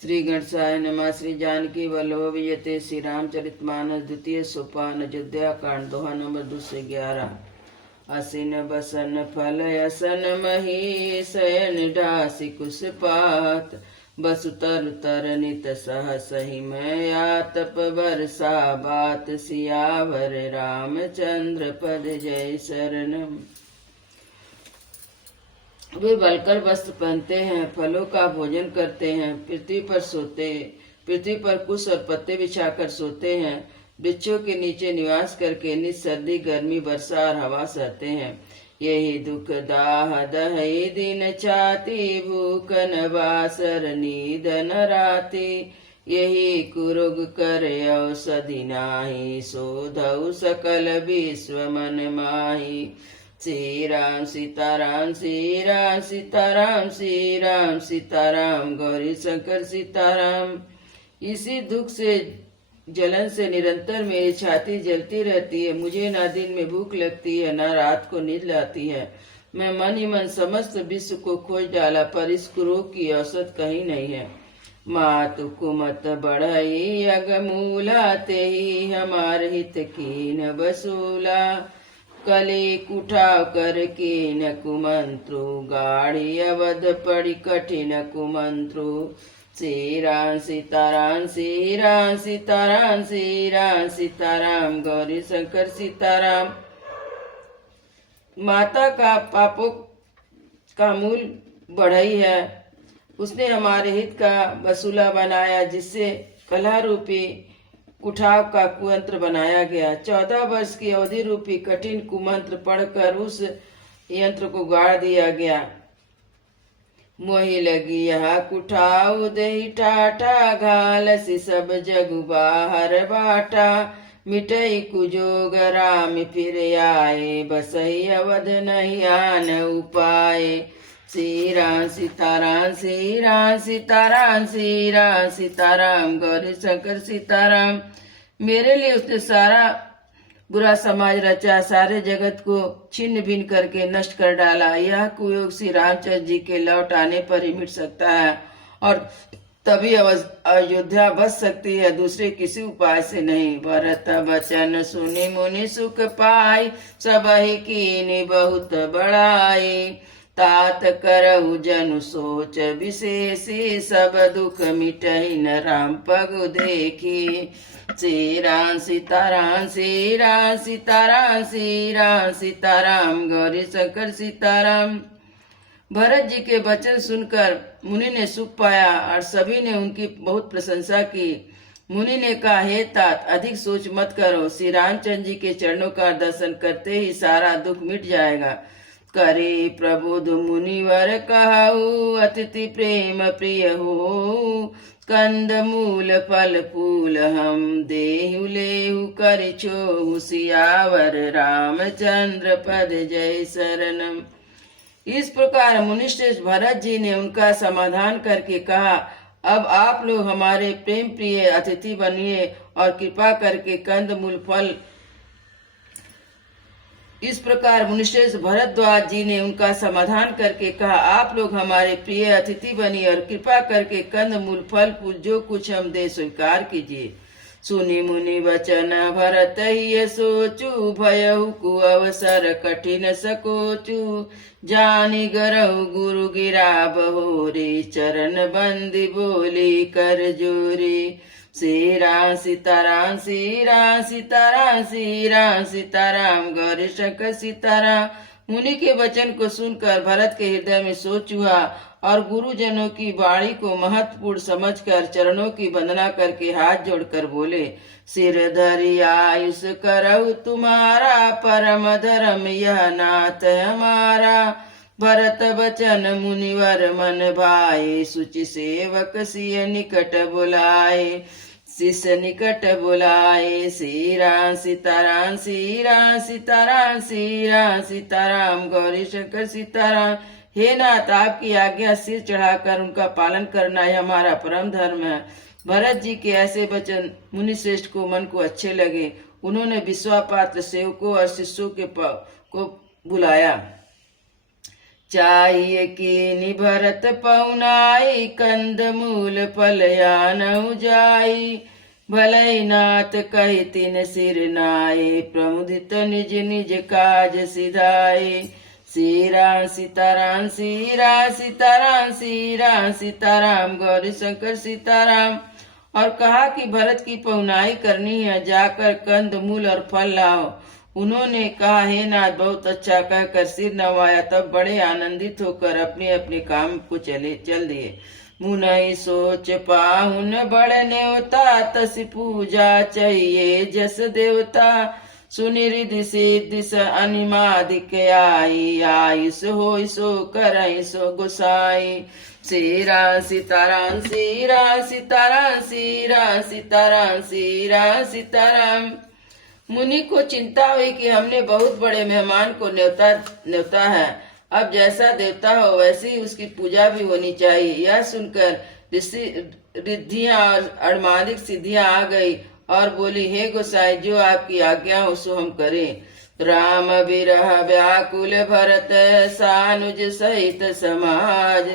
श्री गणेशाय नमः। श्री जानकी वल्लभ विजयते श्री रामचरितमानस द्वितीय सोपान अयोध्या कांड दोहा नंबर 211। असिन बसन फल असन मही शयन डासी कुशपात बसु तर तर नित सह सही मैं आतप बरसा बात सियावर रामचंद्र पद जय शरणम। वे बलकर वस्त्र पहनते हैं, फलों का भोजन करते हैं, पृथ्वी पर कुश और पत्ते बिछाकर सोते हैं, वृक्षों के नीचे निवास करके नित सर्दी गर्मी वर्षा और हवा सहते हैं। यही दुख दाह दही दिन चाती भूख नवासर नींद न राती यही कुरुग कर औषधि नाही शोधौ सकल विश्व मन माही। श्री राम सीताराम श्री राम सीताराम श्री राम सीताराम गौरी शंकर सीताराम। इसी दुख से जलन से निरंतर मेरी छाती जलती रहती है। मुझे ना दिन में भूख लगती है ना रात को नींद लाती है। मैं मन ही मन समस्त विश्व को खोज डाला पर इस रोग की औसत कहीं नहीं है। मातु कुमत बढ़ई अगमूला ते ही हमार हित कीन वसूला कले कुठाव कर के न कुमंत्रो गाढ़ी अवध पड़ी कठिन कुमंत्रो। श्री राम सीताराम श्री राम सीताराम श्री राम सीताराम गौरी शंकर सीताराम। माता का पापों का मूल बढ़ई है। उसने हमारे हित का वसूला बनाया जिससे कलह रूपी कुठाव का कुमंत्र बनाया गया। 14 वर्ष की अवधि रूपी कठिन कुमंत्र पढ़कर उस यंत्र को गाड़ दिया गया। मोही लगी यह कुठाव दही टाटा घालसी सब जग बाहर बाटा मिटई कुजोग राम फिर आए बसई अवध नहीं आन उपाय। श्री राम सीताराम श्री राम सीताराम श्री राम सीताराम गौरी शंकर सीताराम। मेरे लिए उसने सारा बुरा समाज रचा, सारे जगत को छिन्न भिन्न करके नष्ट कर डाला। यह कुयोग श्री रामचंद्र जी के लौट आने पर ही मिट सकता है और तभी अयोध्या बच सकती है, दूसरे किसी उपाय से नहीं। भरत वचन सुनि मुनि सुख पाई सबहि कीनी बहुत बड़ाई तात करहु जनु सोच विशेषी सब दुख मिटहि न राम पगु देखी। श्री राम सीताराम श्री राम सीताराम श्री राम सीताराम गौरी शंकर सीताराम। भरत जी के वचन सुनकर मुनि ने सुख पाया और सभी ने उनकी बहुत प्रशंसा की। मुनि ने कहा, हे तात अधिक सोच मत करो, श्री रामचंद्र जी के चरणों का दर्शन करते ही सारा दुख मिट जाएगा। करे प्रबोध मुनिवर कहु अतिथि प्रेम प्रिय हो कंद मूल फल फूल हम देहु लेहु कर छोहु सियावर रामचंद्र पद जय शरणम। इस प्रकार मुनिश्रेष्ठ भरत जी ने उनका समाधान करके कहा, अब आप लोग हमारे प्रेम प्रिय अतिथि बनिए और कृपा करके कंद मूल फल। इस प्रकार मुनिश्रेष्ठ भरद्वाज जी ने उनका समाधान करके कहा, आप लोग हमारे प्रिय अतिथि बनिए और कृपा करके कंद मूल फल फूल जो कुछ हम दे स्वीकार कीजिए। सुनि मुनि वचन भरत ही सोचु भयहु कु अवसर कठिन सकोचु जानी गरहु गुरु गिरा बहोरी चरण बंदी बोली कर जोरी। श्री राम सीताराम श्री राम सीताराम श्री राम सीताराम गौरी शंकर सीताराम। मुनि के वचन को सुनकर भरत के हृदय में सोच हुआ और गुरुजनों की वाणी को महत्वपूर्ण समझकर चरणों की वंदना करके हाथ जोड़कर बोले, सिर धरि आयुष करहु तुम्हारा परम धर्म यह नाथ हमारा। भरत बचन मुनिवर मन भाए सुचि सेवक सिय निकट बुलाए शिष्य निकट बुलाए। श्री राम सीताराम श्री राम सीताराम श्री राम सीताराम गौरी शंकर सीताराम। हे नाथ आपकी आज्ञा सिर चढ़ाकर उनका पालन करना ही हमारा परम धर्म है। भरत जी के ऐसे वचन मुनि श्रेष्ठ को मन को अच्छे लगे। उन्होंने विश्वापात्र सेवकों और शिष्यों को बुलाया। चाहिए कीनि भरत पहुनाई, कंद मूल फलयानहु जाई। भलई नाथ कहि तिन सिर नाये, प्रमुदित निज निज काज सिधाए। सीरा सीताराम सीरा सीताराम सीरा सीताराम गौरी शंकर सीताराम। और कहा कि भरत की पहुनाई करनी है, जाकर कंद मूल और फल लाओ। उन्होंने कहा, हे नाथ, बहुत अच्छा कहकर सिर नवाया। तब बड़े आनंदित होकर अपने अपने काम को चल दिए। मुनई सोच पाहुन बड़ न्योता, तस पूजा चाहिए जस देवता। सुनि रिधि सिद्धि स अनिमादिक आई, आयुष होय सो करई सो गोसाई। सीरा सीताराम सीरा सीताराम सीरा सीताराम सीरा सीताराम। मुनि को चिंता हुई कि हमने बहुत बड़े मेहमान को न्योता है। अब जैसा देवता हो वैसी ही उसकी पूजा भी होनी चाहिए। यह सुनकर रिद्धियां और अणमादिक सिद्धियां आ गई और बोली, हे गोसाई, जो आपकी आज्ञा हो सो हम करें। राम बिरह व्याकुल भरत, सानुज सहित समाज।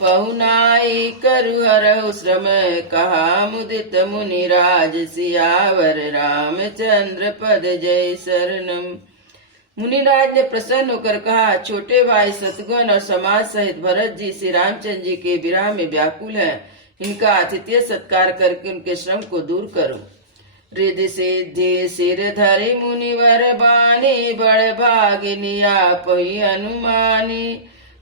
पहुनाई करु हरहु श्रम, कहा मुदित मुनिराज। सियावर रामचंद्र पद जय शरणम। मुनिराज ने प्रसन्न होकर कहा, छोटे भाई शत्रुघ्न और समाज सहित भरत जी श्री रामचंद्र जी के विरह में व्याकुल हैं। इनका आतिथ्य सत्कार करके उनके श्रम को दूर करो। रिधि सिद्धि सिर धरि मुनिवर बानी, बड़ भागिनी आपहि अनुमानी।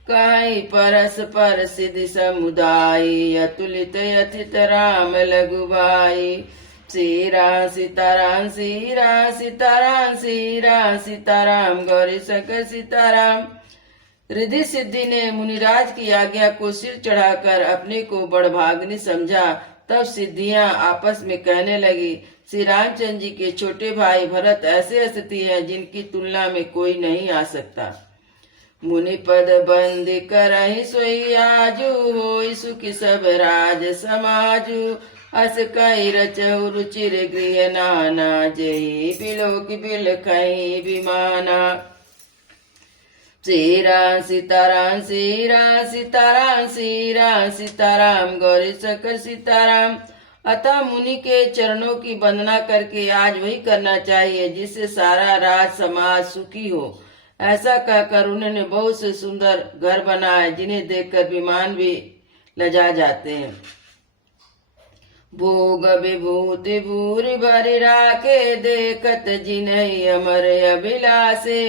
कहीं परस पर सिद्धि समुदायी, अतुलित यथित राम लघुबाई। सीरा सीताराम सीरा सीताराम सीरा सीताराम गौरी शंकर सीताराम। रिधि सिद्धि ने मुनिराज की आज्ञा को सिर चढ़ाकर अपने को बड़भाग्नि समझा। तब सिद्धियां आपस में कहने लगी, श्री रामचंद्र जी के छोटे भाई भरत ऐसे अस्थिति हैं जिनकी तुलना में कोई नहीं आ सकता। मुनि पद बंदी करहि सोई आजू, होई सुखी सब राज समाजू। अस कई रचहु रुचिर गृह नाना, जही बिलोक बिल कहीं विमाना। सीरा सीताराम सीरा सीताराम सीरा सीताराम गौरी शंकर सीताराम। अतः मुनि के चरणों की वंदना करके आज वही करना चाहिए जिससे सारा राज समाज सुखी हो। ऐसा कहकर उन्होंने बहुत से सुंदर घर बनाए, जिन्हें देखकर विमान भी लजा जाते हैं। भोग विभूति भूरि भरि राखे, देखत जिन्हि अमर अभिलाषे।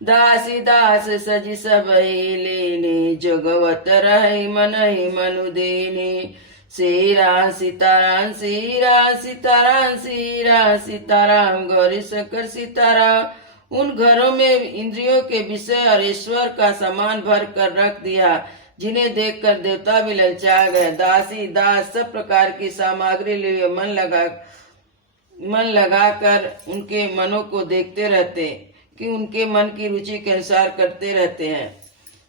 दासी दास सजी सबहि लीनी, जोगवत रहि मनहि मनु दीनी। सीरा सीताराम सीरा सीताराम सीरा सीताराम गौरी शंकर सीताराम। उन घरों में इंद्रियों के विषय और ईश्वर का सामान भर कर रख दिया, जिन्हें देखकर देवता भी ललचा गए। दासी दास सब प्रकार की सामग्री लिए मन लगाकर उनके मनों को देखते रहते कि उनके मन की रुचि के अनुसार करते रहते हैं।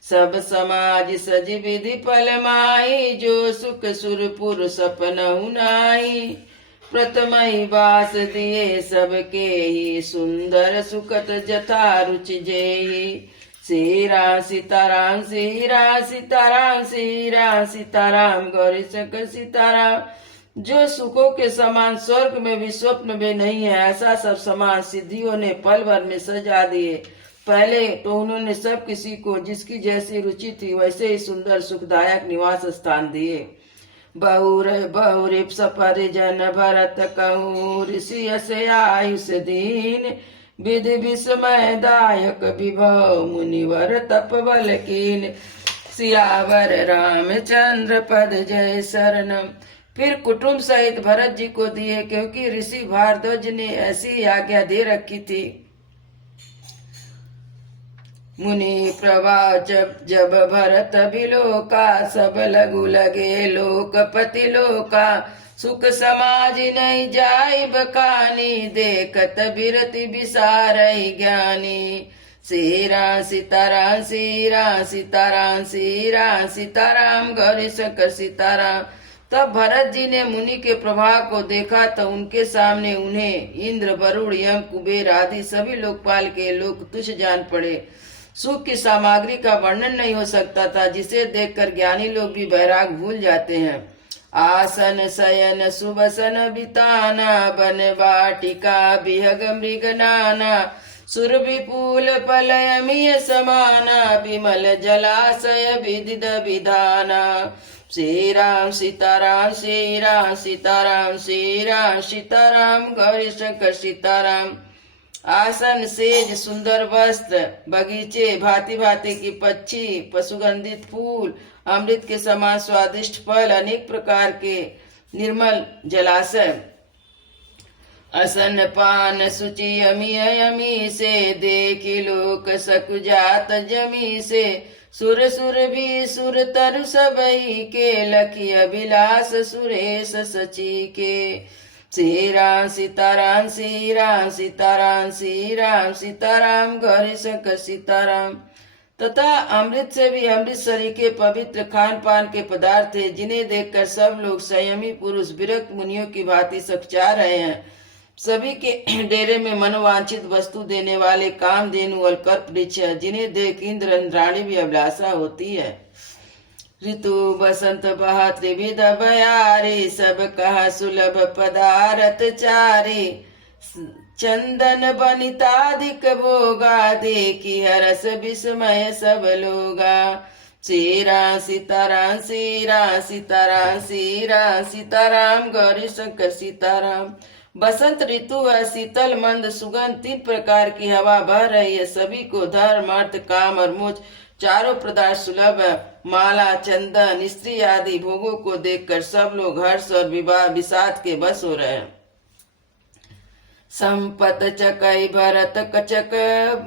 सब समाज सज विधि फल माही, जो सुख सुरपुर सपनहु नाहि। प्रथमहि वास दिए सबके ही, सुंदर सुखत जथा रुचि जेहि। सीरा सीताराम सीरा सीताराम सीरा सीताराम गौरी शंकर सीताराम। जो सुखों के समान स्वर्ग में भी स्वप्न में नहीं है, ऐसा सब समान सिद्धियों ने पल भर में सजा दिए। पहले तो उन्होंने सब किसी को जिसकी जैसी रुचि थी वैसे ही सुंदर सुखदायक निवास स्थान दिए। बहुरिप परिजन भरत कहूँ, ऋषि असे आयुष दीन। विधि विस्मय दायक विभव, मुनिवर तप बल कीन। सियावर रामचंद्र पद जय शरणम। फिर कुटुंब सहित भरत जी को दिए, क्योंकि ऋषि भारद्वाज ने ऐसी आज्ञा दे रखी थी। मुनि प्रभा जब भरत बिलोका, सब लघु लगे लोकपति लोका। सुख समाज नहीं जाय बकानी, देखत बिरति बिसारई ज्ञानी। सीरा सीताराम सीरा सीताराम सीरा सीताराम गौरी शंकर सीताराम। तब भरत जी ने मुनि के प्रभाव को देखा तो उनके सामने उन्हें इंद्र वरुण यम कुबेर आदि सभी लोकपाल के लोग तुच्छ जान पड़े। सुख की सामग्री का वर्णन नहीं हो सकता था, जिसे देखकर ज्ञानी लोग भी वैराग भूल जाते हैं। आसन शयन सुबसन बिताना, बन वाटिका बिहग मृग नाना, सुर विपुल पलयमिय समाना, विमल जलाशय विदिद विधाना। श्री राम सीताराम, श्री राम सीताराम, श्री राम सीताराम, गौरी शंकर सीताराम। आसन, सेज, सुंदर वस्त्र, बगीचे, भांति भांति की पक्षी, पशुगंधित फूल, अमृत के समान स्वादिष्ट फल, अनेक प्रकार के निर्मल जलाशय, असन पान सुचि अमी अमी से, देखी लोक सकुजात जमी से, सुर सुर भी सुर तरु सबई के, लखी अभिलाष सुरेश सची के। श्री राम सीताराम, श्री राम सीताराम, श्री राम सीताराम, गौरी शंकर सीताराम। तथा अमृत से भी अमृतसरी के पवित्र खान पान के पदार्थ थे, जिन्हें देखकर सब लोग संयमी पुरुष विरक्त मुनियों की भांति सकुचा रहे हैं। सभी के डेरे में मनोवांछित वस्तु देने वाले कामधेनु और कल्प वृक्ष है, जिन्हें देख इंद्र इंद्राणी भी अभिलाषा होती है। ऋतु बसंत बह त्रिविध बयारी, सब कहा सुलभ पदारथ चारी, चंदन बनिताधिक भोगा, देखी हरस विस्मय सब लोगा। श्री राम सीताराम, श्री राम सीताराम, श्री राम सीताराम, गौरी शंकर सीताराम। बसंत ऋतु है, शीतल मंद सुगंध, 3 प्रकार की हवा बह रही है। सभी को धर्म अर्थ काम और मोक्ष चारों पदार्थ सुलभ है। माला चंदन स्त्री आदि भोगों को देखकर सब लोग हर्ष और विवाह विषाद के बस हो रहे हैं। संपत चकई भरत कचक,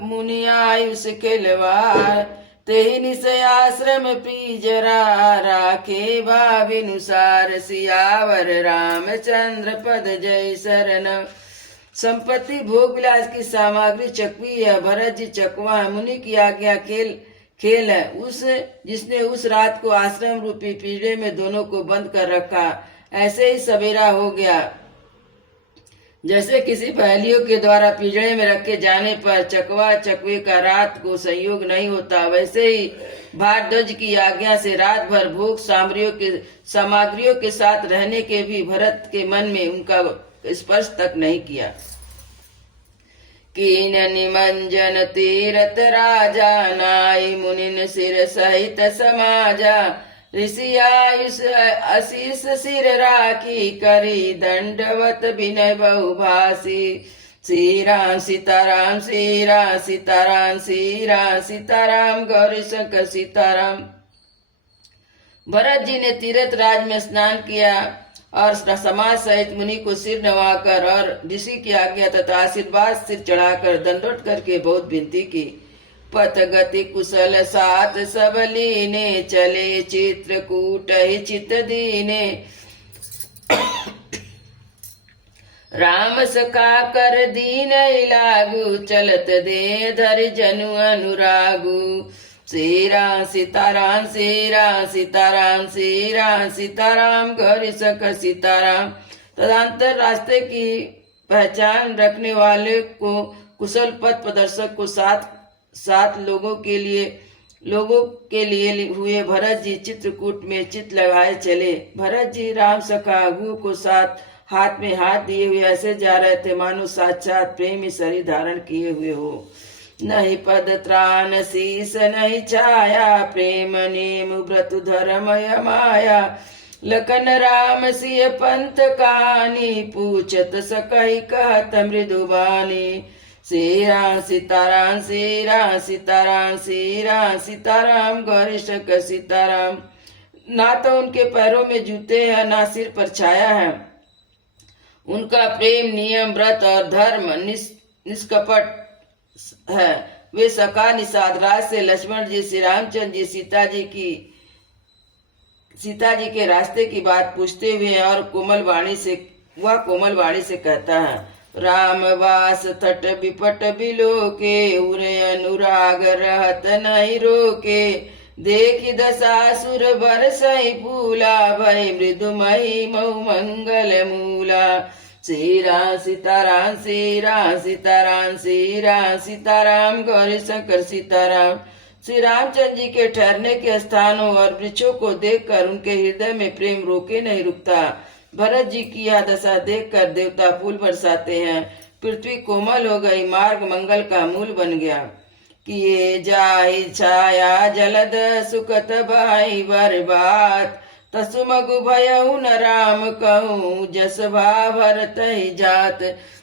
मुनि आयुष खिलवार, तेहि निशय आश्रम पीजरा, राखे भाविनुसार, सियावर रामचंद्र पद जय शरण। संपत्ति भोग विलास की सामग्री चकवी है, भरत जी चकवा है। मुनि की आज्ञा खेल है, जिसने उस रात को आश्रम रूपी पिंजरे में दोनों को बंद कर रखा। ऐसे ही सवेरा हो गया। जैसे किसी पहेलियों के द्वारा पिंजरे में रखे जाने पर चकवा चकवे का रात को संयोग नहीं होता, वैसे ही भारद्वाज की आज्ञा से रात भर भोग सामग्रियों के साथ रहने के भी भरत के मन में उनका स्पर्श तक नहीं किया। कीन निमंजन तीरथ राजा, नाई मुनिन सिर सहित समाजा, ऋषि आयुष आशीष सिर राखी, करी दंडवत विनय बहुभाषी। श्री राम सीताराम, श्री राम सीताराम, श्री राम सीताराम, गौरी शंकर सीताराम। भरत जी ने तीर्थ राज में स्नान किया और समाज सहित मुनि को सिर नवाकर और ऋषि की आज्ञा तथा आशीर्वाद सिर चढ़ाकर दंडोत करके बहुत विनती की। पथ गति कुशल साथ सब लीने, चले चित्रकूट ही चित दीने, राम सखा कर दीन लागू, चलत दे धर जनु अनुरागू। श्री राम सीताराम, श्री राम सीताराम, श्री राम सीताराम, गौरी शंकर सीताराम। तदंतर रास्ते की पहचान रखने वाले को कुशल पथ प्रदर्शक को सात लोगों के लिए हुए भरत जी चित्रकूट में चित लगाए चले। भरत जी राम सखा अगुओं को साथ हाथ में हाथ दिए हुए ऐसे जा रहे थे मानो साक्षात प्रेमी शरीर धारण किए हुए हो। नहीं पद त्राण शीस नहीं छाया, प्रेम नेम व्रत धर्मय माया, लखन राम सिय पंथ कहानी, पूछत सकहि कहत मृदुबानी। श्री राम सीताराम, श्री राम सीताराम, श्री राम सीताराम, गौरी शंकर सीताराम। ना तो उनके पैरों में जूते हैं, ना सिर पर छाया है। उनका प्रेम नियम व्रत और धर्म निष्कपट है। वे सका निषाद राज से लक्ष्मण जी, श्री रामचंद्र जी सीता जी के रास्ते की बात पूछते हुए और कोमल वाणी से कहता है। राम वास तट विपट बिलोके, उरे अनुराग रहत नहीं रोके, देखि दशासुर बरसई फूला, भय मृदुमयी मऊ मंगल मूला। श्री राम सीताराम श्री राम सीताराम श्री राम सीताराम गौरी शंकर सीताराम। श्री रामचंद्र जी के ठहरने के स्थानों और वृक्षों को देखकर उनके हृदय में प्रेम रोके नहीं रुकता। भरत जी की यह दशा देखकर देवता फूल बरसाते हैं। पृथ्वी कोमल हो गई, मार्ग मंगल का मूल बन गया। किए जाहि छाया जलद सुखत भाई बर्बाद, तसु मगु भयउ न राम कहूँ जस भा भरत ही जात।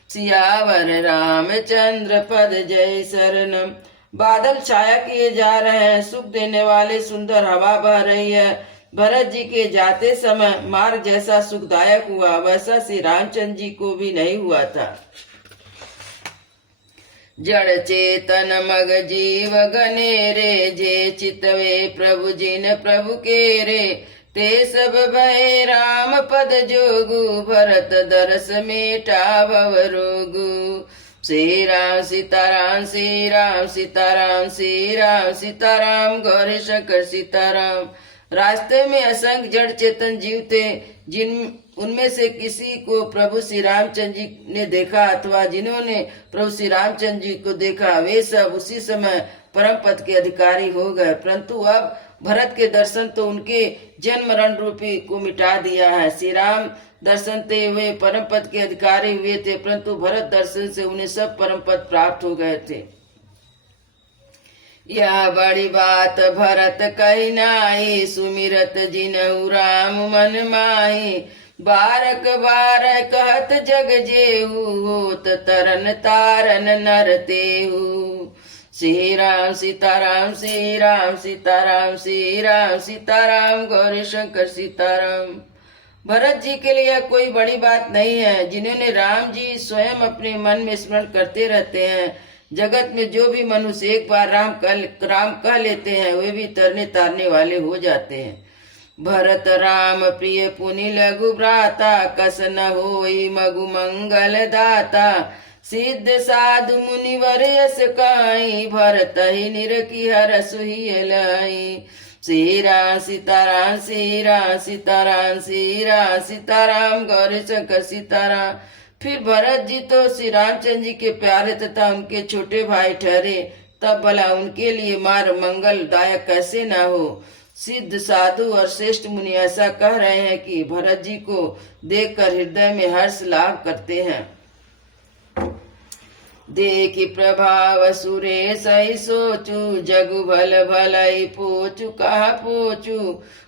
सियावर रामचंद्र पद जय शरणम। बादल छाया किए जा रहे हैं, सुख देने वाले सुंदर हवा बह रही है। भरत जी के जाते समय मार्ग जैसा सुखदायक हुआ वैसा श्री रामचंद्र जी को भी नहीं हुआ था। जड़ चेतन मग जीव गनेरे, जे चितवे प्रभु जिन प्रभु के रे। ते सब भय राम पद जोगु, भरत दरस मेटा भव रोगु। श्री राम सीताराम श्री राम सीताराम श्री राम सीताराम गौरी शंकर सीताराम। रास्ते में असंख्य जड़ चेतन जीव थे, जिन उनमें से किसी को प्रभु श्री रामचंद्र जी ने देखा अथवा जिन्होंने प्रभु श्री रामचंद्र जी को देखा, वे सब उसी समय परम पद के अधिकारी हो गए। परंतु अब भरत के दर्शन तो उनके जन्म मरण रूपी को मिटा दिया है। श्री राम दर्शन से वे परम पद के अधिकारी हुए थे, परंतु भरत दर्शन से उन्हें सब परम पद प्राप्त हो गए थे। यह बड़ी बात भरत कही नाई, सुमिरत जिनहु राम मन माही। बारक बार कहत जग जेहू, होत तरन तारन नर तेहू। श्री राम सीताराम श्री राम सीताराम श्री राम सीताराम गौरी शंकर सीताराम। भरत जी के लिए कोई बड़ी बात नहीं है, जिन्होंने राम जी स्वयं अपने मन में स्मरण करते रहते हैं। जगत में जो भी मनुष्य एक बार राम कह लेते हैं, वे भी तरने तारने वाले हो जाते हैं। भरत राम प्रिय पुनि लघु भ्राता, कस न होई मगु मंगल दाता। सिद्ध साधु मुनिवर यस काई, भरत ही निरखी हर सुहि लाई। श्री राम सीताराम श्री राम सीताराम श्री राम सीताराम गौरी शंकर सीताराम। फिर भरत जी तो श्री रामचंद्र जी के प्यारे तथा उनके छोटे भाई ठहरे, तब भला उनके लिए मार्ग मंगल दायक कैसे न हो। सिद्ध साधु और श्रेष्ठ मुनि ऐसा कह रहे हैं कि भरत जी को देखकर हृदय में हर्ष लाभ करते हैं। देखि प्रभाव सुरेश ही सोचू, जगु भल भलई पोचू कहा पोचू।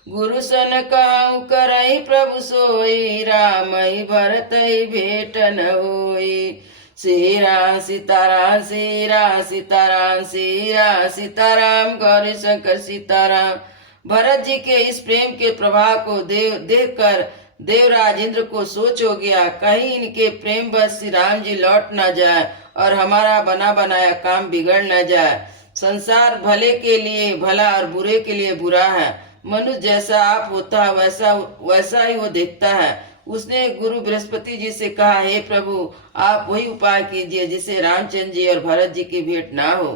गुरु सन कहूँ करई प्रभु सोई, राम ही भरत ही भेट न होई। श्री राम सीताराम श्री राम सीताराम श्री राम सीताराम गौरी शंकर सीताराम। भरत जी के इस प्रेम के प्रभाव को देखकर देवराज इंद्र को सोच हो गया, कहीं इनके प्रेम बस श्री राम जी लौट न जाए और हमारा बना बनाया काम बिगड़ न जाए। संसार भले के लिए भला और बुरे के लिए बुरा है। मनुष्य जैसा आप होता है वैसा ही वो देखता है। उसने गुरु बृहस्पति जी से कहा, हे प्रभु आप वही उपाय कीजिए जिससे रामचंद्र जी और भरत जी की भेंट ना हो।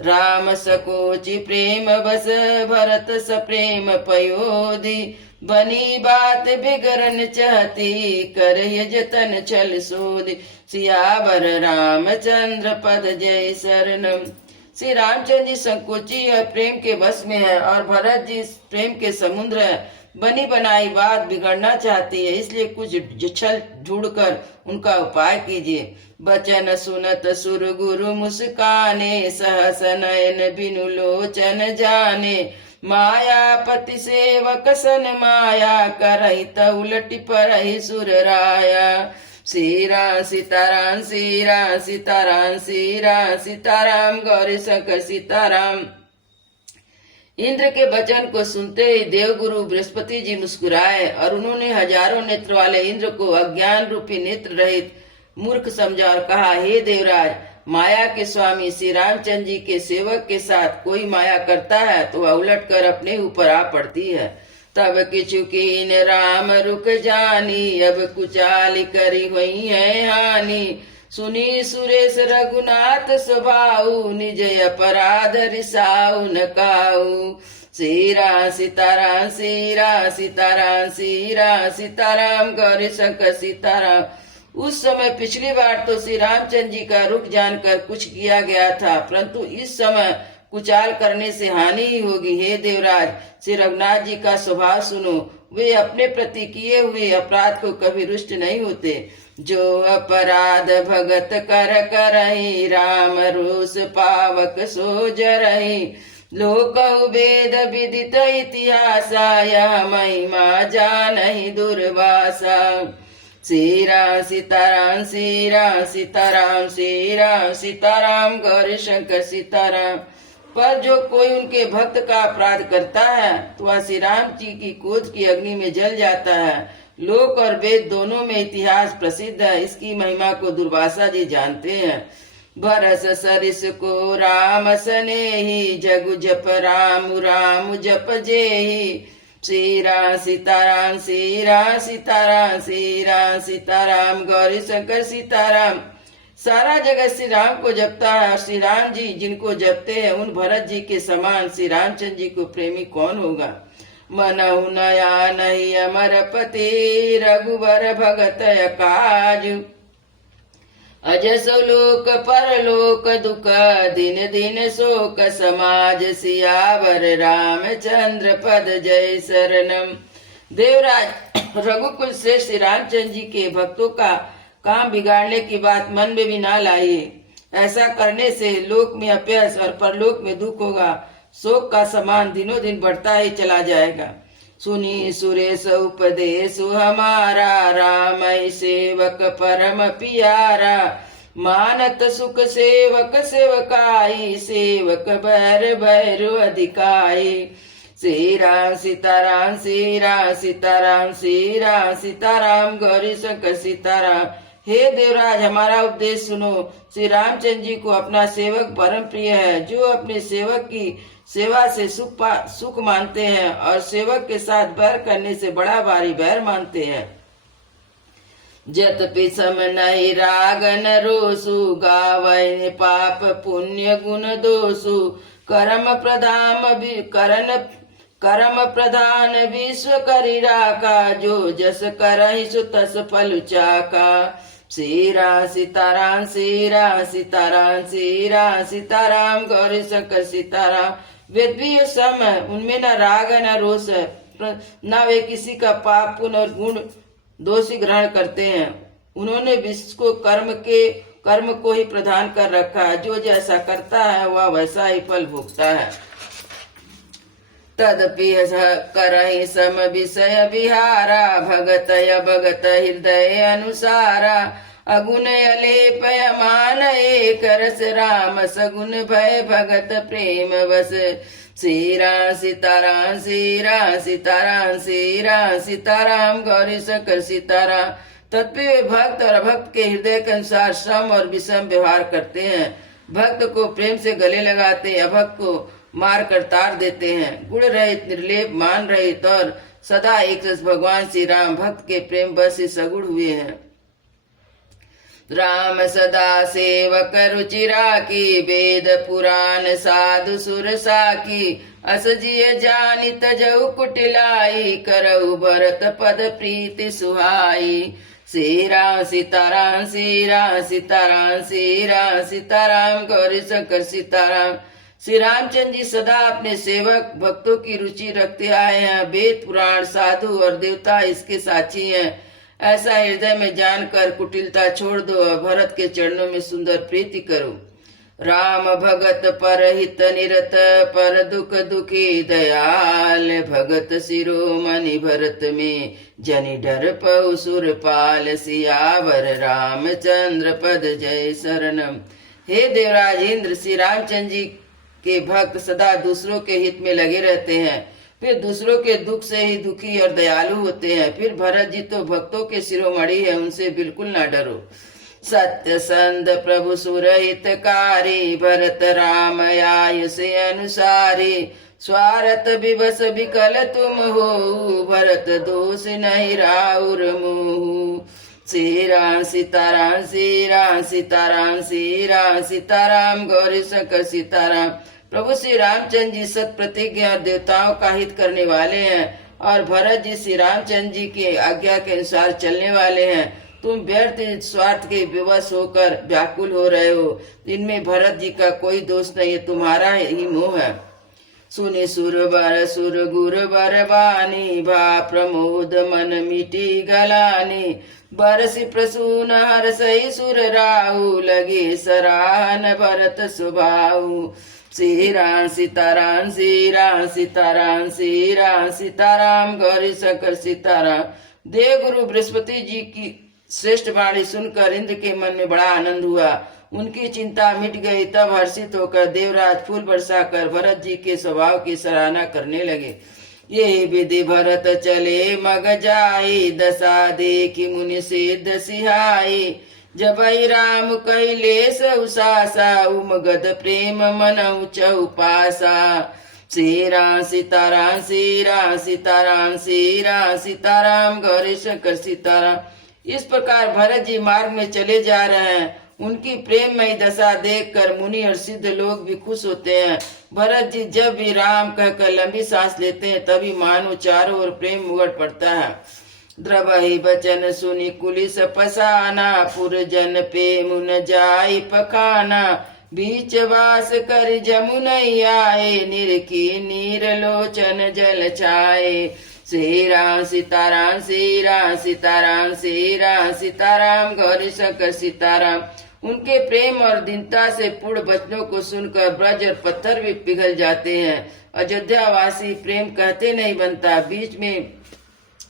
राम सकोचि प्रेम बस, भरत सप्रेम पयोधि। बनी बात बिगड़न चाहती, कर जतन छल सोधि। सियावर रामचंद्र पद जय शरणम। श्री रामचंद्र जी संकोची और प्रेम के बस में है और भरत जी प्रेम के समुद्र है। बनी बनाई बात बिगड़ना चाहती है, इसलिए कुछ छल ढूंढकर उनका उपाय कीजिए। बचन सुनत सुर गुरु मुस्काने, सहस नयन बिनु लोचन जाने। मायापति सेवक सन माया, करही त उलटि परही सुर राया। श्री राम सीताराम श्री राम सीताराम श्री राम सीताराम गौरी शंकर सीताराम। इंद्र के वचन को सुनते ही देवगुरु बृहस्पति जी मुस्कुराए और उन्होंने हजारों नेत्र वाले इंद्र को अज्ञान रूपी नेत्र रहित मूर्ख समझा और कहा, हे देवराज, माया के स्वामी श्री रामचंद्र जी के सेवक के साथ कोई माया करता है तो वह उलट कर अपने ऊपर आ पड़ती है। तब किछु कीन राम रुक जानी, अब कुचाली करी हुई है हानि। सुनी सुरेश रघुनाथ स्वभाव, निज अपराध रिसाऊ न काऊ। श्री राम सीताराम श्री राम सीताराम श्री राम सीताराम गौरी शंकर सीताराम। उस समय पिछली बार तो श्री रामचंद्र जी का रुख जानकर कुछ किया गया था, परंतु इस समय कुचाल करने से हानि ही होगी। हे देवराज, श्री रघुनाथ जी का स्वभाव सुनो। वे अपने प्रति किए हुए अपराध को कभी रुष्ट नहीं होते। जो अपराध भगत कर करही, राम रोष पावक सो जरही। लोक वेद विदित इतिहासा, यह महिमा जानहि दुर्वासा। श्री राम सीताराम, श्री राम सीताराम, श्री राम सीताराम, गौरी शंकर सीताराम। पर जो कोई उनके भक्त का अपराध करता है तो वह श्री राम जी की क्रोध की अग्नि में जल जाता है। लोक और वेद दोनों में इतिहास प्रसिद्ध है, इसकी महिमा को दुर्वासा जी जानते हैं। बरस सरिस को राम सनेही, जगु जप राम राम जप जेही। श्री राम सीताराम, श्री राम सीताराम, श्री राम सीताराम, गौरी शंकर सीताराम। सारा जगत श्री राम को जपता है और श्री राम जी जिनको जपते हैं उन भरत जी के समान श्री रामचंद्र जी को प्रेमी कौन होगा। मनहु नया नहीं अमरपति, रघुवर भगत काज। अजसो लोक परलोक दुख, दिन दिन शोक समाज। सियावर रामचंद्र पद जय शरणम। देवराज, रघुकुल से श्री रामचंद्र जी के भक्तों का काम बिगाड़ने की बात मन में भी ना लाइए। ऐसा करने से लोक में अपयश और परलोक में दुख होगा। शोक का समान दिनों दिन बढ़ता ही चला जाएगा। सुनी सुरेश उपदेश हमारा, राम सेवक परम पियारा। मानत सुख सेवक सेवकाई, सेवक बैर बैरु अधिकाई। श्री राम सीताराम, श्री राम सीताराम, श्री राम सीताराम, गौरी शंकर सीताराम। हे देवराज, हमारा उपदेश सुनो। श्री रामचंद्र जी को अपना सेवक परम प्रिय है, जो अपने सेवक की सेवा से सुख मानते हैं और सेवक के साथ बैर करने से बड़ा भारी बैर मानते हैं। जत पिसम नहीं रागन रोसु, गावै पाप पुण्य गुण दोषु। करम प्रधान विश्व करि राखा, जो जस करहि सो तस फल चाका। श्री राम सीताराम, श्री राम सीताराम, श्री राम सीताराम, गौरी शंकर सीताराम। वेद भी सम है, उनमें न राग है न रोष है, न वे किसी का पाप पुण्य और गुण दोषी ग्रहण करते हैं। उन्होंने विश्व को कर्म को ही प्रधान कर रखा है। जो जैसा करता है वह वैसा ही फल भोगता है। तदपि करहि सम विषय विहारा, भगत भगत हृदय अनुसारा। अगुण अलेपय मान एक रस, राम सगुण भय भगत प्रेम बस। श्री राम सीताराम, श्री राम सीताराम, श्री राम सीताराम, गौरी शंकर सीताराम। तत्व वे भक्त और अभक्त के हृदय के अनुसार सम और विषम व्यवहार करते हैं। भक्त को प्रेम से गले लगाते, अभक्त को मार कर तार देते हैं। गुण रहित, निर्लेप, मान रहित और सदा एक रस भगवान श्री राम भक्त के प्रेम बस से सगुण हुए हैं। राम सदा सेवक रुचि राखी, वेद पुराण साधु सुर साखी। अस जिय जानि तजहु कुटिलाई, करहु भरत पद प्रीति सुहाई। श्री राम सीताराम, श्री राम सीताराम, श्री राम सीताराम, गौरी शंकर सीताराम। श्री रामचंद्र जी सदा अपने सेवक भक्तों की रुचि रखते आए हैं। वेद पुराण साधु और देवता इसके साक्षी हैं। ऐसा हृदय में जानकर कुटिलता छोड़ दो और भरत के चरणों में सुंदर प्रीति करो। राम भगत पर हित निरत, पर दुख दुखी दयाल। भगत शिरोमणि भरत में, जनि डर पउ सुरपाल। सियावर रामचंद्र पद जय शरणम। हे देवराज इंद्र, श्री रामचंद्र जी के भक्त सदा दूसरों के हित में लगे रहते हैं, फिर दूसरों के दुख से ही दुखी और दयालु होते हैं। फिर भरत जी तो भक्तों के शिरोमणि है, उनसे बिल्कुल ना डरो। सत्य संद प्रभु सुरहितकारी, भरत राम आय से अनुसारी। स्वार्थ विवश विकल तुम हो, भरत दोष नहीं राउर मुँह। श्री राम सीताराम, श्री राम सीताराम, श्री राम सीताराम, गौरी शंकर सीताराम। प्रभु श्री रामचंद्र जी सत प्रतिज्ञ और देवताओं का हित करने वाले हैं और भरत जी श्री रामचंद्र जी के आज्ञा के अनुसार चलने वाले हैं। तुम व्यर्थ स्वार्थ के विवश होकर व्याकुल हो रहे हो। इनमें भरत जी का कोई दोष नहीं है, तुम्हारा ही मोह है। सुनि सुर गुर बर बानी, भा प्रमोद मन मिटी गलानी। बरसि प्रसून हर्षई सुर राहु, लगे सराहन भरत सुभाऊ। श्री राम सीताराम श्री राम सीताराम श्री राम सीताराम गौरी शंकर सीताराम। देव गुरु बृहस्पति जी की श्रेष्ठ वाणी सुनकर इंद्र के मन में बड़ा आनंद हुआ। उनकी चिंता मिट गई। तब हर्षित होकर देवराज फूल बरसाकर भरत जी के स्वभाव की सराहना करने लगे। ये विधि भरत चले मग जाई, दशा देखी मुनि सिद्ध सिहाई। जब राम कैलेश उसासा, उमगद प्रेम मन चौपासा। श्री राम सीताराम श्री राम सीताराम श्री राम सीताराम गौरी शंकर सीताराम। इस प्रकार भरत जी मार्ग में चले जा रहे हैं। उनकी प्रेममयी दशा देखकर मुनि और सिद्ध लोग भी खुश होते हैं। भरत जी जब भी राम कहकर लंबी सांस लेते हैं तभी मानो चारों ओर प्रेम उगड़ पड़ता है। द्रवहि बचन सुनि कुलिस पसाना, पुरजन पे मुन जाई पखाना। बीच वास कर जमुनई आए, निरखी नीर लोचन जल छाए। श्री राम सीताराम श्री राम सीताराम श्री राम सीताराम गौरी शंकर सीताराम। उनके प्रेम और दीनता से पूर्ण वचनों को सुनकर ब्रज और पत्थर भी पिघल जाते हैं। अयोध्यावासी प्रेम कहते नहीं बनता। बीच में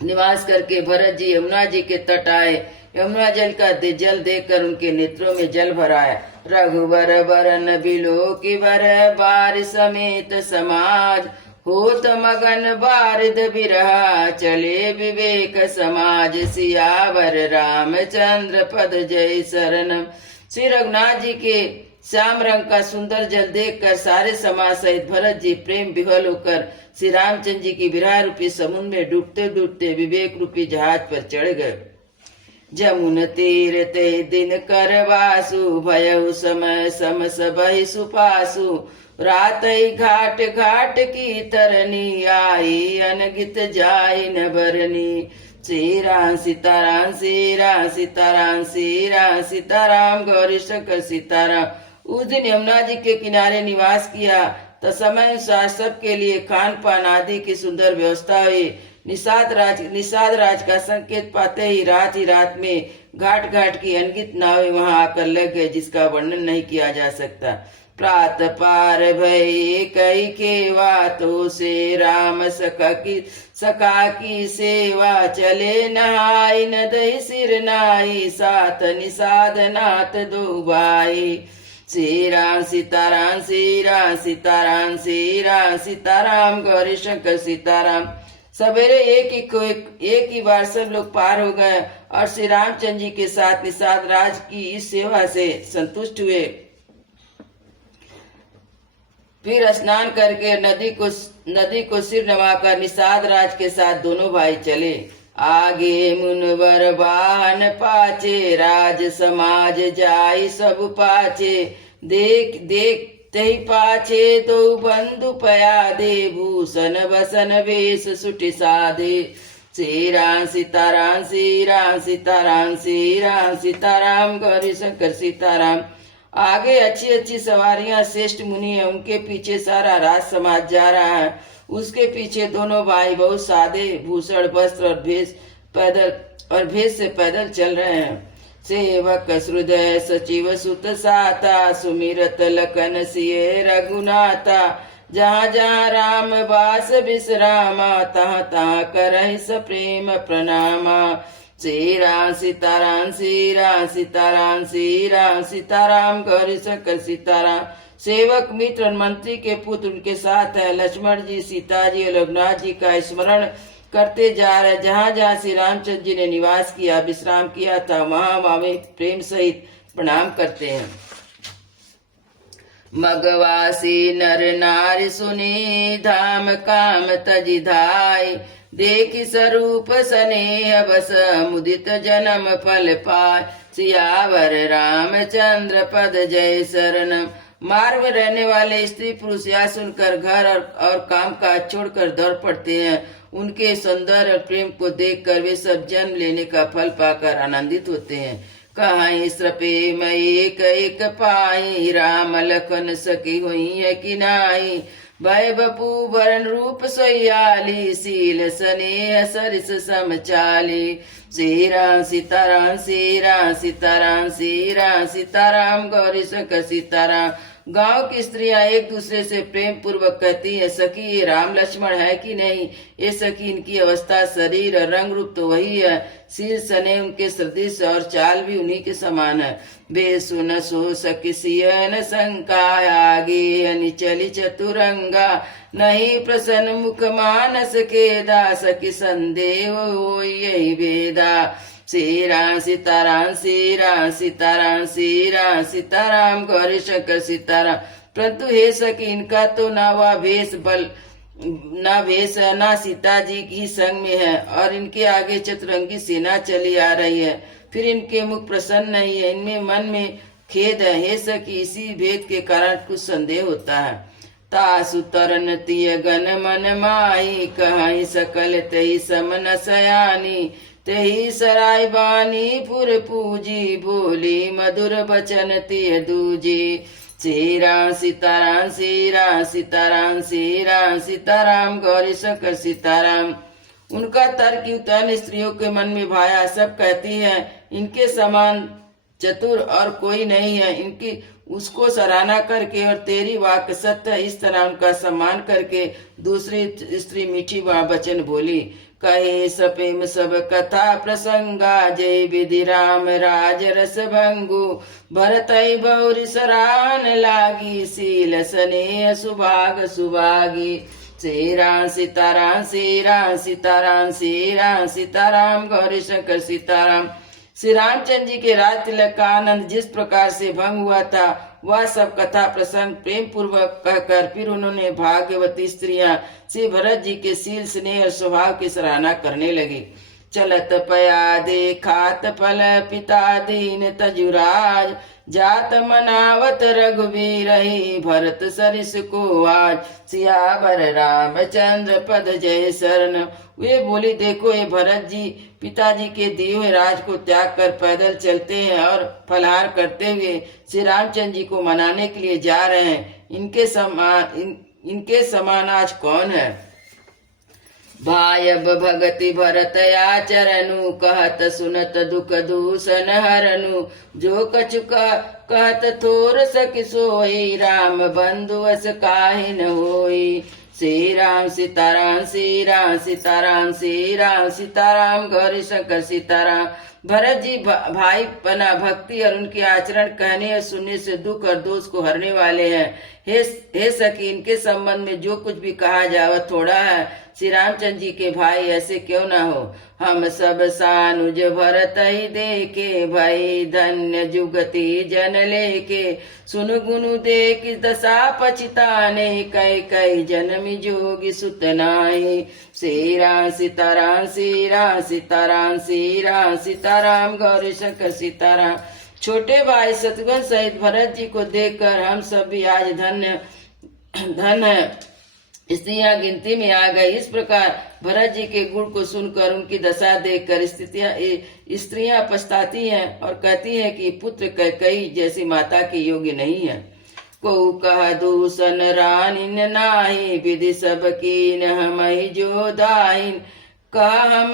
निवास करके भरत जी यमुना जी के तट आए। यमुना जल का जल देखकर उनके नेत्रों में जल भराया। रघुवर बरन बिलो की बर बार समेत समाज, होत मगन बारिद बिरहा, चले विवेक समाज। सियावर रामचंद्र पद जय शरणम। श्री रघुनाथ जी के श्याम रंग का सुंदर जल देखकर सारे समाज सहित भरत जी प्रेम विह्वल होकर श्री रामचंद्र जी की विरह रूपी समुद्र में डूबते डूबते विवेक रूपी जहाज पर चढ़ गए। जमुन तीर ते दिन कर वासु, भयउ समय सम सबहि सुपासु। रात घाट घाट की तरनी, आई अनगित जाय न बरनी। श्री राम सीताराम श्री राम सीताराम श्री राम सीताराम गौरी शंकर सीताराम। उस दिन यमुना जी के किनारे निवास किया तो समय अनुसार सबके लिए खान पान आदि की सुंदर व्यवस्था हुई। निषाद राज का संकेत पाते ही रात में घाट घाट की अनगित नावें वहां आकर लग गए, जिसका वर्णन नहीं किया जा सकता। प्रात पार भई कई केवा, तो से राम सका की सेवा। चले नहाई न दही सिर नाई, साथ निषाद नाथ दो भाई। श्री राम सीताराम श्री राम सीताराम श्री राम सीताराम गौरी शंकर सीताराम। सवेरे एक ही बार सब लोग पार हो गए और श्री रामचंद्र जी के साथ निषाद राज की इस सेवा से संतुष्ट हुए। फिर स्नान करके नदी को सिर नवाकर निषाद राज के साथ दोनों भाई चले। आगे मुनवर वाहन पाचे, राज समाज जाई सब पाचे। देख तही पाछे दो बंधु पयादे, भूषण बसन वेश सुटि साधे। श्री राम सीताराम श्री राम सीताराम श्री राम सीताराम गौरी शंकर सीताराम। आगे अच्छी अच्छी सवारियां श्रेष्ठ मुनि है, उनके पीछे सारा राज समाज जा रहा है। उसके पीछे दोनों भाई बहुत सादे भूषण वस्त्र और भेष से पैदल चल रहे हैं। सेवक हृदय सचिव सुत साता, सुमिरत लखन सिए रघुनाथा। जहाँ जहाँ राम वास विश्रामा, तहाँ तहाँ करहि सप्रेम प्रणामा। श्री राम सीताराम श्री राम सीताराम श्री राम सीताराम गौरी शंकर सीताराम। सेवक मित्र और मंत्री के पुत्र उनके साथ है। लक्ष्मण जी सीता जी और रघुनाथ जी का स्मरण करते जा रहे। जहाँ जहाँ श्री रामचंद्र जी ने निवास किया विश्राम किया था, वहाँ वे प्रेम सहित प्रणाम करते हैं। मगवासी नर नारी सुनी, धाम काम तजि धाय। देखि स्वरूप स्नेह बस, मुदित जन्म फल पाय। सियावर रामचंद्र पद जय शरणम। मार्ग में रहने वाले स्त्री पुरुष यह सुनकर घर और काम काज छोड़कर दौड़ पड़ते हैं। उनके सौंदर्य और प्रेम को देखकर वे सब जन्म लेने का फल पाकर आनंदित होते हैं। कहाई सृपे मैं एक एक पाई, राम लखन सखी हुई है कि नाई। भय बपू वरण रूप सोयाली, शील स्नेह सरिस समचाली। श्री राम सीताराम श्री राम सीताराम श्री राम सीताराम गौरी शंकर सीताराम। गांव की स्त्रियां एक दूसरे से प्रेम पूर्वक कहती है, सखी ये राम लक्ष्मण है कि नहीं। ये सखी इनकी अवस्था शरीर और रंग रूप तो वही है, शील सने उनके सदृश और चाल भी उन्हीं के समान है। बे सुन सो सखी सियन शंका, आगे अनिचली चतुरंगा। नहीं प्रसन्न मुख मानस के दास की संदेह हो यही वेदा। श्री राम सीताराम श्री राम सीताराम श्री राम सीताराम गौरी शंकर सीताराम। परंतु हे सखी इनका तो ना वह भेष बल ना भेष है, ना सीता जी की संग में है, और इनके आगे चतुरंगी सेना चली आ रही है। फिर इनके मुख प्रसन्न नहीं है, इनमें मन में खेद है। हे सखी इसी भेद के कारण कुछ संदेह होता है। तासु तरन तिय गन मन माही, कहाई सकल तही समन सयानी। तेही सराय बानी पुर पूजी, बोली मधुर बचन तिय दूजी। श्री राम सीताराम श्री राम सीताराम श्री राम सीताराम गौरी शंकर सीताराम। उनका तर्क युक्तन स्त्रियों के मन में भाया। सब कहती है इनके समान चतुर और कोई नहीं है। इनकी उसको सराहना करके और तेरी वाक्य सत्य इस तरह उनका सम्मान करके दूसरी स्त्री मीठी वचन बोली। कहे सपेम सब कथा प्रसंगा, जय विधि राम राज रस भंगु। भरतई बहुरी सराहन लागी, शील स्नेह सुभाग सुभागी। श्री राम सीताराम श्री राम सीताराम श्री राम सीताराम गौरी शंकर सीताराम। श्री रामचंद्र जी के राज तिलक का आनंद जिस प्रकार से भंग हुआ था, वह सब कथा प्रसंग प्रेम पूर्वक कहकर फिर उन्होंने भाग्यवती स्त्रियां श्री भरत जी के शील स्नेह और स्वभाव की सराहना करने लगी। चलत पया देखात फल पिता दीन तजुराज, जात मनावत रघुवीर ही भरत सरिस को आज। सियावर रामचंद्र पद जय शरण। वे बोली, देखो ये भरत जी पिताजी के दिए हुए राज को त्याग कर पैदल चलते हैं और फलहार करते हुए श्री रामचंद्र जी को मनाने के लिए जा रहे हैं। इनके समान आज कौन है। भायब भगति भरत आचरनु, कहत सुनत दुख दूषण हरनु। जो कछु कहत थोर सखि सोई, राम बंधु अस काहि न होई। श्री राम सीताराम श्री राम सीताराम श्री राम सीताराम गौरी शंकर सीताराम। भरत जी भाई पना भक्ति और उनके आचरण कहने और सुनने से दुख और दोष को हरने वाले हैं। हे सखी इनके संबंध में जो कुछ भी कहा जाए थोड़ा है। श्री रामचंद्र जी के भाई ऐसे क्यों ना हो। हम सब सानुज भरत ही देखे, भाई धन्य जुगति जन लेके। सुन गुनु देख दशा पछिताने, कई कई जन्मी जोगी सुतनाई। श्री राम सीताराम श्री राम सीताराम श्री राम सीताराम गौरी शंकर सीताराम। छोटे भाई शत्रुघ्न सहित भरत जी को देखकर हम सब भी आज धन्य स्त्रियां गिनती में आ गई। इस प्रकार भरत जी के गुण को सुनकर उनकी दशा देखकर स्त्रियां पछताती हैं और कहती हैं कि पुत्र कैकेयी जैसी माता के योग्य नहीं है। को कह दूषण रानिन नाही, विधि सब कीन हमहि जो दाहिन। कहा हम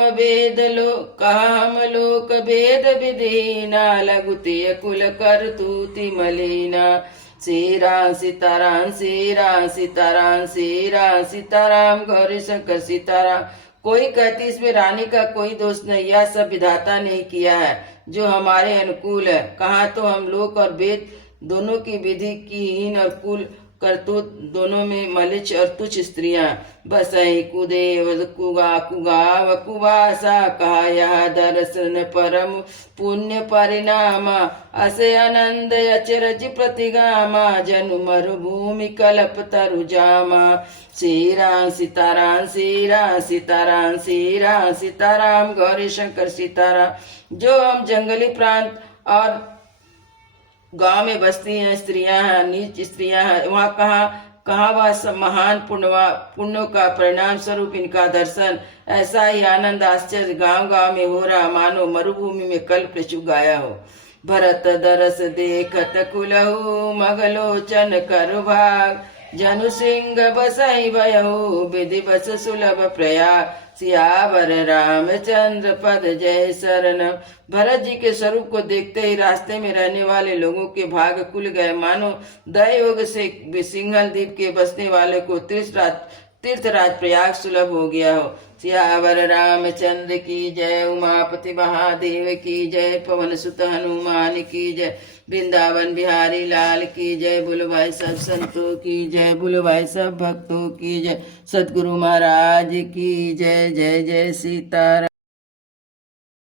लोक भेद विधीना, लघुतिय कुल करतूति मलिना। श्री राम सीताराम श्री राम सीताराम श्री राम सीताराम गौरी शंकर सीताराम। कोई कहती इसमें रानी का कोई दोष नहीं, यह सब विधाता ने किया है जो हमारे अनुकूल है। कहाँ तो हम लोक और वेद दोनों की विधि की हीन और कुल करतूत दोनों में मलिच और तुच्छ स्त्रियां। बसई कुदेव कुगाव कुवासा, कहा यह दर्शन परम पुण्य परिणामा। असे आनंद अचरज प्रतिगामा, जनु मरुभूमि कल्प तरुजामा। श्री राम सीताराम श्री राम सीताराम श्री राम सीताराम गौरी शंकर सीताराम। जो हम जंगली प्रांत और गांव में बसती हैं स्त्रियां हैं, नीच स्त्रियां हैं, वहाँ कहाँ कहाँ वह सब महान पुण्यों का परिणाम स्वरूप इनका दर्शन। ऐसा ही आनंद आश्चर्य गांव गांव में हो रहा, मानो मरुभूमि में कल्प चुग आया हो। भरत दरस देखत कुलहु, मगलोचन करु भाग, जनु सिंह बसई भयहु, विधि बस सुलभ प्रयाग, सियावर रामचंद्र पद जय शरण। भरत जी के स्वरूप को देखते ही रास्ते में रहने वाले लोगों के भाग खुल गए, मानो दयोग से सिंघल द्वीप के बसने वाले को तीर्थराज प्रयाग सुलभ हो गया हो। सियावर रामचंद्र की जय, उमापति महादेव की जय, पवन सुत हनुमान की जय, वृंदावन बिहारी लाल की जय। बोलो भाई सब संतों की जय, बोलो भाई सब भक्तों की जय, सतगुरु महाराज की जय। जय जय सीताराम।